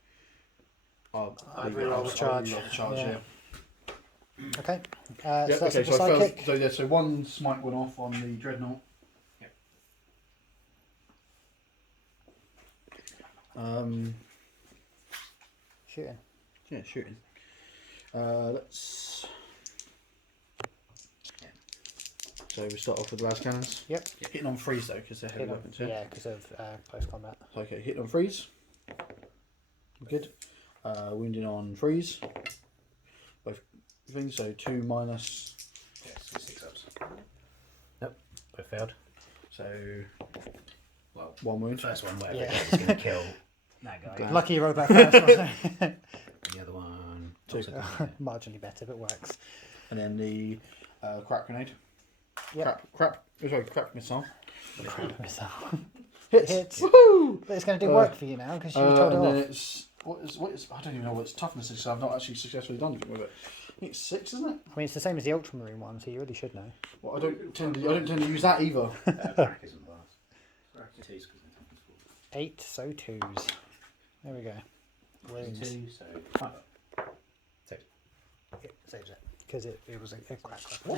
I'd re-roll the charge. Re-roll the charge, yeah. Okay. Yeah, So that's okay, a so I failed, sidekick. so 1 smite went off on the dreadnought. Shooting. Yeah, shooting. Let's. So we start off with the las cannons. Yep. Hitting on freeze though, because they're heavy weapons. Yeah, because of close combat. Okay, hitting on freeze. Good. Wounding on freeze. Both things. So 2 minus. Yes, 6 ups. Nope, both failed. So Well, 1 wound. first one, whatever Yeah. it is, is going to kill that guy. Lucky you rolled that first. Wasn't The other one, 2. also it? Marginally better, but works. And then the crap grenade. Yep. Crap missile. Missile. Hits. Hits. Woohoo! But it's going to do work for you now because you told it and then off. it's what is I don't even know what its toughness is. So I've not actually successfully done anything with it. I think it's 6, isn't it? I mean, it's the same as the ultramarine one, so you really should know. Well, I don't tend to use that either. Crack isn't last. Crack is 2 because it's toughness 4. 8, so 2s. There we go. Wounds. 2, so 5 up. It saves it because it was a crack. All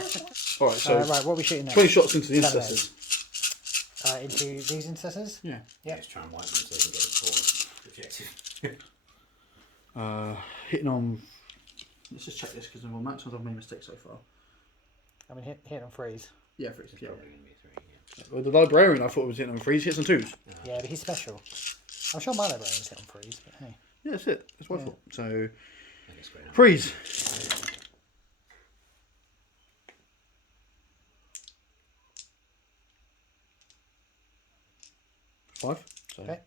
right, so Right, what are we shooting next? 20 shots into the Seven, intercessors. Into these intercessors? Yeah. Yep. Let's try and wipe them so they can get it forward. Objective. Hitting on. Let's just check this because on max I've made mistakes so far. I mean, hit on freeze. Yeah, freeze. It's Yeah. probably going to be a 3, yeah. Well, the librarian I thought was hitting on freeze. Hits on 2s. Yeah, but he's special. I'm sure my librarian's hit on freeze, but hey. Yeah, that's it. That's what I thought. So That is great. freeze. 5. So Okay.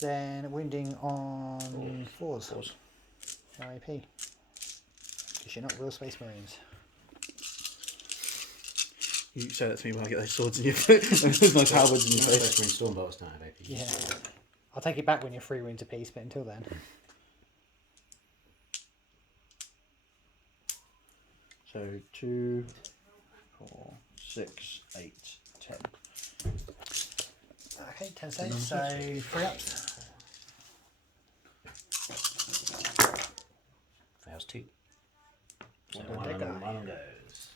Then wounding on 4s. 4s. RIP. Because you're not real Space Marines. You say that to me when I get those swords in your face. Those nice halberds in your face. First when Stormbolt's started, AP. Yeah. I'll take it back when you're 3 wounds apiece, but until then. So 2, 4, 6, 8, 10. Okay, 10 saves, so 3 ups. Fails 2. So Well done, big guy. one goes.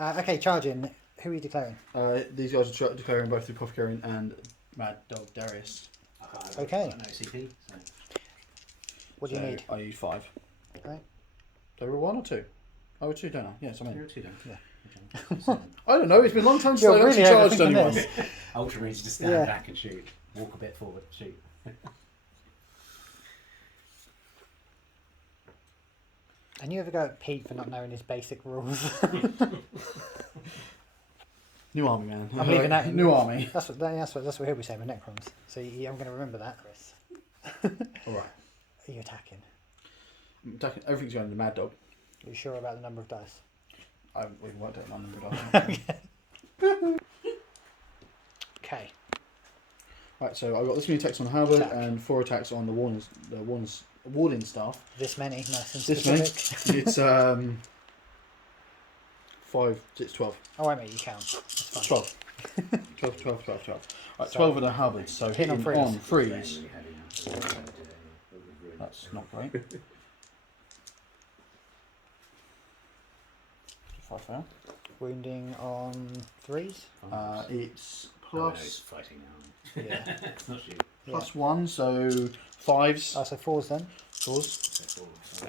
Okay, charging. Who are you declaring? These guys are declaring both the Apothecarian and Mad Dog Darius. Okay. No CP, so What do you So need? I need 5. Right. They were 1 or 2? Oh, 2, don't I? Yes, I you're mean. a 2 then. Yeah. Okay. I don't know, it's been a long time since You're I actually really charged overthinking anyone. this. Ultramarines just stand Yeah. back and shoot. Walk a bit forward, shoot. And you ever go at Pete for not knowing his basic rules? New army, man. I'm leaving that in. New army. That's what he'll be saying with Necrons. So I'm going to remember that, Chris. Alright. Are you attacking? Everything's going to the Mad Dog. Are you sure about the number of dice? We've worked out my number. Okay. Right, so I've got this many attacks on the Halberd Attack. and 4 attacks on the Warden staff. This many, nice and This many. specific. It's 5, it's 12. Oh, wait, mate, you count. That's fine. 12. 12. Right, So, 12 with the Halberd, so hit on hitting freeze. on freeze. That's not great. 5 fail. Wounding on 3s. It's Oh, no, plus, he's fighting now. Yeah. It's not shooting. plus 1, so 5s. Oh, so 4s then. 4s. So 4.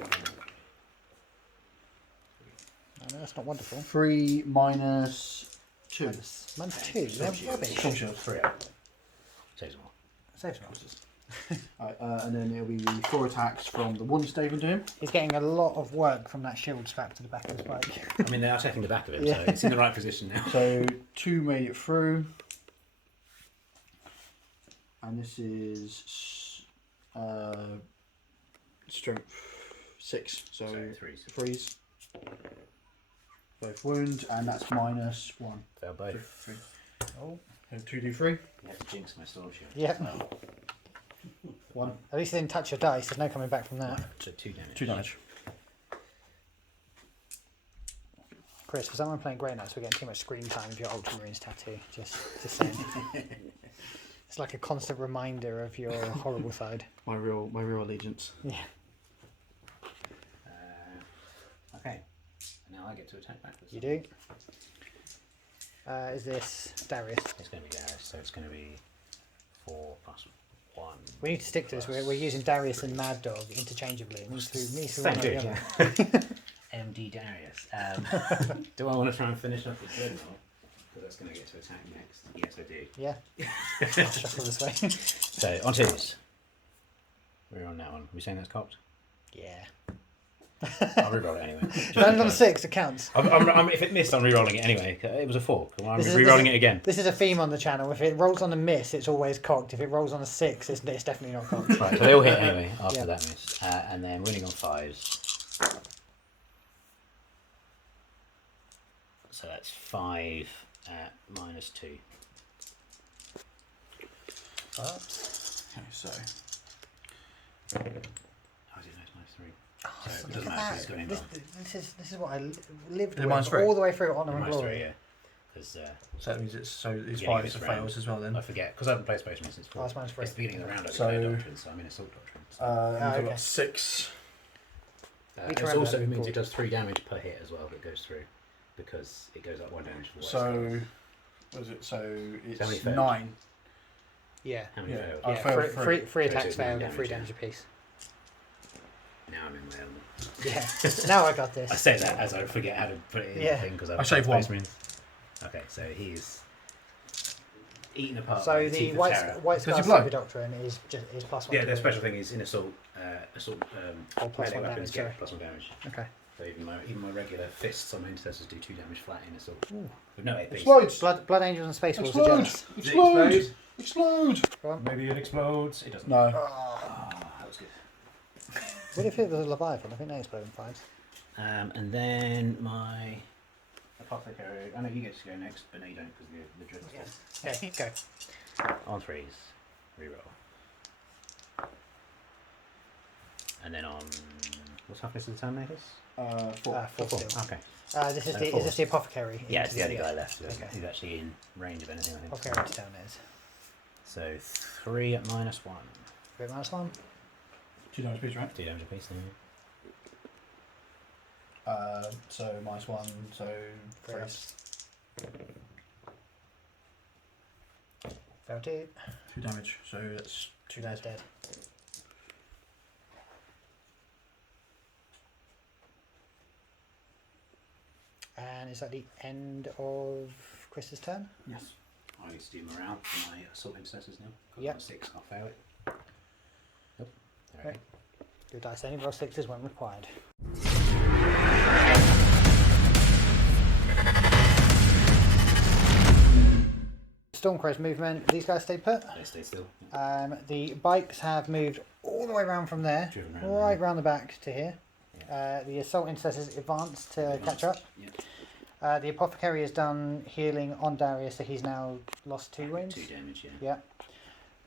Oh, no, that's not wonderful. 3 minus 2. Mine's 2. They're rubbish. Storm shield. 3 up. Saves them all. Saves me. Right, and then it'll be 4 attacks from the one stave into him. He's getting a lot of work from that shield strapped to the back of his bike. I mean, they are taking the back of it, Yeah. so it's in the right position now. So 2 made it through. And this is strength 6, so So 3. freeze. Both wound, and that's minus 1. Fail both. 3. Oh, 2d3. You have to jinx my storm shield. yeah. 1. At least it didn't touch your dice. There's no coming back from that. So 2 damage. 2 damage. Chris, for someone playing Grey Knights, we're getting too much screen time with your Ultramarines tattoo. Just saying. It's like a constant reminder of your horrible side. My real allegiance. Yeah. Okay. Now I get to attack back. You do. Is this Darius? It's going to be Darius, so it's going to be 4 plus 1. We need to stick to this. We're using Darius and Mad Dog interchangeably. It needs to Same one or the dude, other. MD Darius. Do I want to try and finish up the dreadnought? Because that's going to get to attack next. Yes, I do. Yeah. I'll shuffle this way. So, on 2s. We're on that one. Are we saying that's cocked? Yeah. I'll reroll it anyway. Landed on 6, it counts. If it missed, I'm rerolling it anyway. It was a 4. I'm This is- rerolling it again. This is a theme on the channel. If it rolls on a miss, it's always cocked. If it rolls on a 6, it's definitely not cocked. Right, so they all hit anyway after Yeah. that miss. And then winning on 5s. So that's 5 at -2. But, Okay, so. Oh, I didn't know it's -3. So it look doesn't at matter if that. it's going This is what I lived Is it with -3? all the way through Honour and -3, Glory. yeah. Because So that means it's Yeah, 5 it's for round. fails as well then. I forget, because I haven't played Space Marine since 4. Oh, it's -3. It's the beginning of the round, I So- played Doctrine, so I'm in Assault Doctrine. And I've okay. got 6. We It can remember also that means before. it does 3 damage per hit as well that goes through, because it goes up 1 damage for So, what is it? So How many it's failed? 9. Yeah. How many Yeah. failed? I Yeah, failed three three. three So attacks it's 9 failed, damage, 3 yeah. damage apiece. Now I'm in my element. Yeah. Now I got I this. say that as I forget how to put it in Yeah. the thing, because I saved one. Okay, so he's eaten apart by So the the teeth of White terror. White Does he Scar blow? Super Doctrine is +1. Yeah, to their wound. special thing is in assault, Or plus melee 1 weapons damage, get sorry. +1 damage. Okay. So even my regular fists on my intercessors do 2 damage flat in assault. Ooh. With no AP. Explodes! Blood Angels and Space Wolves are Explode! jealous. Does it Explode! explode? Explode! Go on. Maybe it explodes. It doesn't. No. Ah, that was good. What if it was a Leviathan? I think they explode in 5s. And then my apothecary. I know you get to go next, but no, you don't because the dread stuff. Okay, go. On 3s, reroll. And then on what's toughness of the Terminators? 4. 4 still. Okay. This is four. the Apothecary. Yeah, it's into the only guy left. Okay. He's actually in range of anything, I think. Apothecary into town is. So 3 at -1. Bit -1. 2 damage piece, right? 2 damage apiece. Then. So -1, so 3. Freeze. Failed it. 2 damage, so that's 2 That's dead. dead. And is that the end of Chris's turn? Yes. I need to do morale for my assault intercessors now. Got Yep. 6, I'll fail it. Nope. There Right. Your dice only roll 6s when required. Stormcrow's movement. These guys stay put. They stay still. The bikes have moved all the way around from there, Driven around right there. round the back to here. The assault intercessors advance to catch up. Yeah. The apothecary has done healing on Darius, so he's now lost 2 wounds. 2 damage, yeah. Yeah.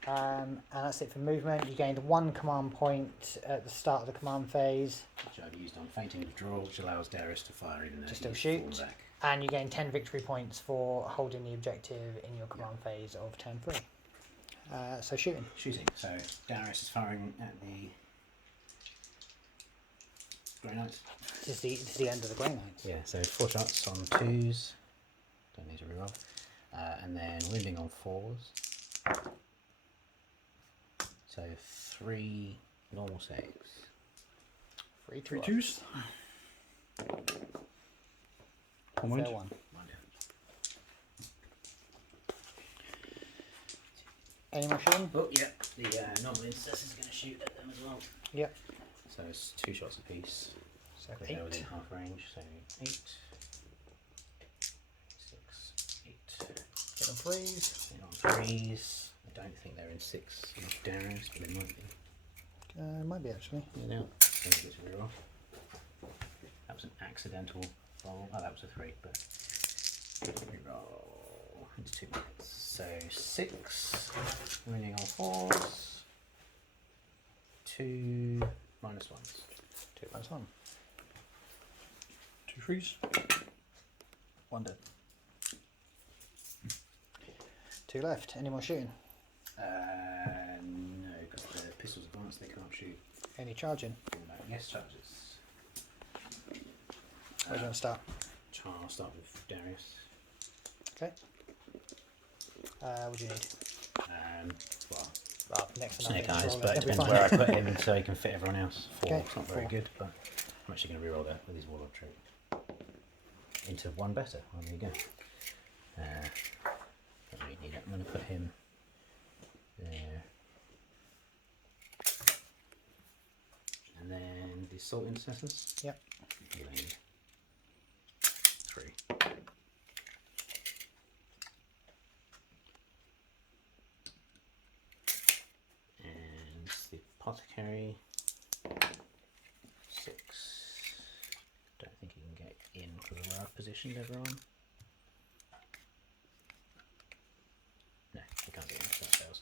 And that's it for movement. You gained 1 command point at the start of the command phase, Which I've used on fainting withdrawal, which allows Darius to fire even though To still he's shoot. fallen back. and you gain 10 victory points for holding the objective in your command phase of turn 3. So shooting. Shooting. So Darius is firing at the Grey Knights. This is the end of the Grey Knights. Yeah, so 4 shots on 2s. Don't need to reroll. And then wounding on 4s. So 3 normal saves. 3 3 to 2s. Fair Wound. 1. 1 damage. Any more shooting? Oh, yeah. The normal intercessor is going to shoot at them as well. Yep. So it's 2 shots apiece. So Because they're 8. within half range. So 8, 6, 8. Get on 3s. They're on 3s. I don't think they're in 6 with Darius, but they might be. Might be actually. Yeah, now. So we get to reroll. That was an accidental roll. Oh, that was a 3, but reroll. Into 2 minutes. So 6, winning on 4s. 2 minus 1s. 2 minus 1. 2 freeze. 1 dead. 2 left. Any more shooting? No, because the pistol's advanced, they can't shoot. Any charging? No, yes, charges. Where do you want to start? I'll start with Darius. Okay. What do you need? Well, Well, next to Snake nothing. Eyes, Roll but it it'll be depends fine. where I put him so he can fit everyone else. 4, Okay, it's not very 4. good, but I'm actually going to reroll that with his Warlord trait. Into 1 better. Well, there you go. Don't really need it. I'm going to put him there. And then the Assault Intercessors. Yep. Healing 3. And the Apothecary 6. Don't think he can get in because of where I've positioned everyone. No, he can't get in, so that fails.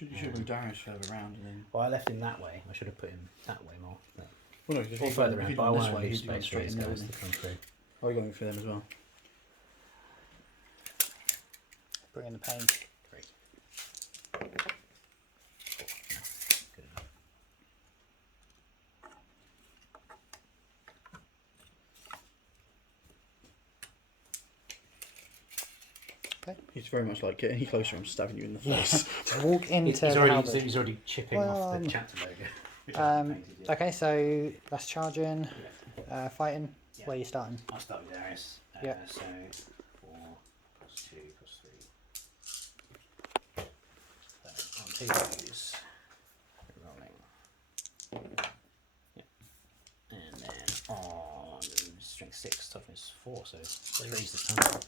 You should move Darius further around and then. Well, I left him that way. I should have put him that way more. But Well, no, because or further around, but I this want to way, leave he's going space for straight these in there. guys Isn't to come through. he? Oh, you're going for them as well. Bring in the pain. 3. 4. No. Good enough. He's very much like, get any closer, I'm stabbing you in the face. Walk into He's the halberd. already chipping off the chapter logo. which I haven't painted yet. Okay, so that's charging, Yeah. fighting. Yeah. Where are you starting? I'll start with Darius. Yeah. So 4 plus 2 plus 3. So on 2 those. Rolling. Yeah. And then on strength 6, toughness 4, so 3's this time.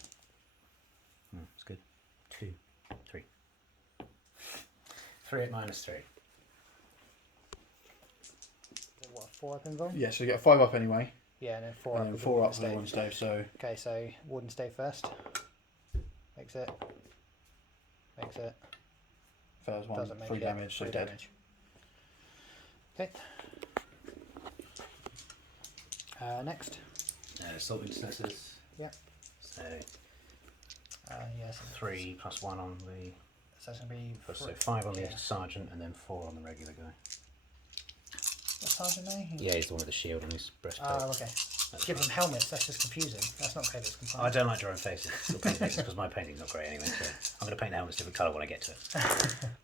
That's good. 2, 3. 3 at minus 3. What, 4 up involved? Yeah, so you get a 5 up anyway, Yeah, and then 4 up. and then with 4 Warden up for the stave. one stave, so Okay, so Warden stave first. Makes it. Makes it. first one, Doesn't make 3 it. damage, so 3 dead. damage. Okay. Next. Assault Intercessors. Yeah. So Yes. 3 plus 1 on the. So that's going to be. So 5 on the Yeah. sergeant and then 4 on the regular guy. What's sergeant name? Yeah, he's the one with the shield on his breastplate. Oh, okay. That's Give fine. them helmets, that's just confusing. That's not clear, it's I compliant. don't like drawing faces. Still paint faces because my painting's not great anyway. So I'm going to paint the helmets different colour when I get to it.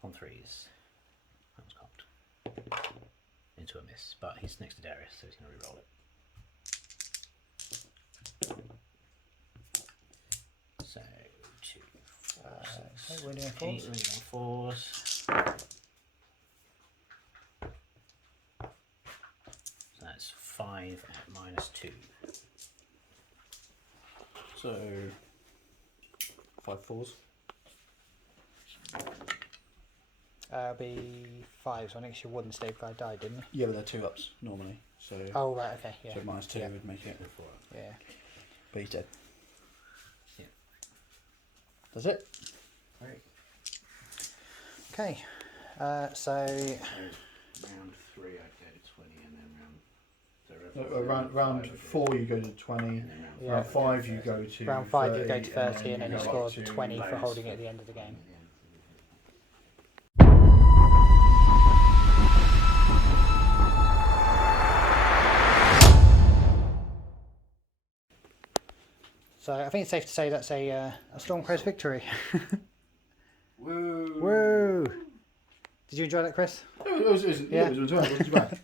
On 3s. That was cocked. Into a miss, but he's next to Darius, so he's going to re-roll it. So 2, 4, 6, okay, we're doing 8, fours. we're doing 4s. So that's 5 at minus 2. So 5 4s. Be 5, so I think your wooden stave guy died, didn't he? Yeah, but they're 2 ups normally, so Oh, right, okay, yeah. so minus 2 Yeah. would make it, And 4 up. Yeah. but he's dead. Yeah. That's it. Right. Okay, so So round 3 I'd go to 20 and then Round 4 you go to 20, and then round Yeah. round 5 you go to round 5 you go 30, to 30 and then you go score up to 20 for bonus holding it at the end of the game. So I think it's safe to say that's a Stormcrow's victory. Woo! Woo! Did you enjoy that, Chris? It was Yeah. it wasn't too bad.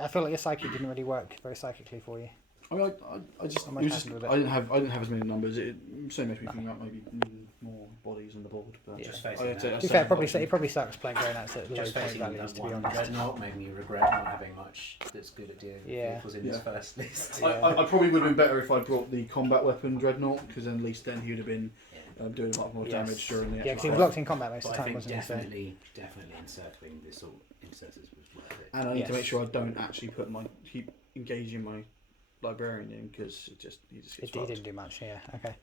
I feel like your psychic didn't really work very psychically for you. I mean, I just, I'm it was just happy with it. I didn't have as many numbers. It so makes me think about maybe needing more bodies on the board. But Yeah. Just I facing had to- that. I To be said fair, option. it probably sucks playing Grey Knights at low Just point facing values, that to be one honest. dreadnought made me regret not having much that's good at dealing with Yeah. vehicles in this Yeah. first list. Yeah. I probably would have been better if I brought the combat weapon dreadnought, because then at least then he would have been Yeah. doing a lot more Yes. damage during the Yeah, actual because he was fight. locked in combat most But of I the time, think wasn't he? So, definitely inserting the assault intercessors was worth it. And I need to Yes. make sure I don't actually keep engaging my librarian in, because he just gets he fucked. didn't do much, yeah. Okay.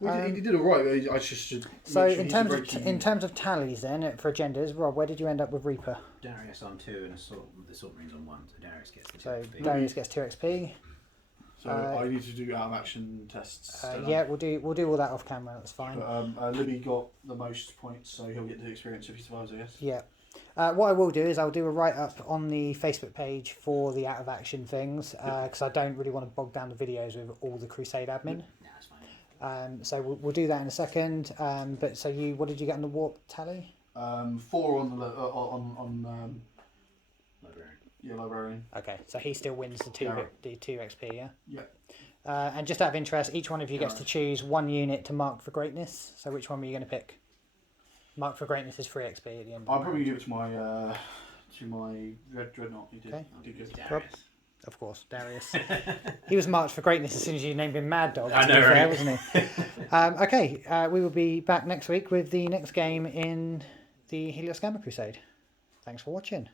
Well, he did all right. But I just should. So make sure in he's terms a of breaking in unit. terms of tallies then for agendas, Rob, where did you end up with Reaper? Darius on 2 and the assault marines on 1, so Darius gets the 2 So XP. Darius gets 2 XP. So I need to do out of action tests. don't I? Yeah, we'll do all that off camera. That's fine. But Libby got the most points, so he'll get the experience if he survives, I guess. Yeah. What I will do is I'll do a write-up on the Facebook page for the out-of-action things, because I don't really want to bog down the videos with all the Crusade admin. Yeah, that's fine. So we'll do that in a second. But so what did you get on the warp tally? 4 on the Librarian. librarian. Okay, so he still wins the 2 Yeah. the 2 XP, yeah? Yeah. And just out of interest, each one of you gets to choose one unit to mark for greatness. So which one were you going to pick? Mark for greatness is 3 XP at the end. I'll probably give it to my red dreadnought. He did. Okay. He did good. Darius. Of course, Darius. He was marked for greatness as soon as you named him Mad Dog. I to know, be fair, right? wasn't he? Okay, we will be back next week with the next game in the Helios Gamma Crusade. Thanks for watching.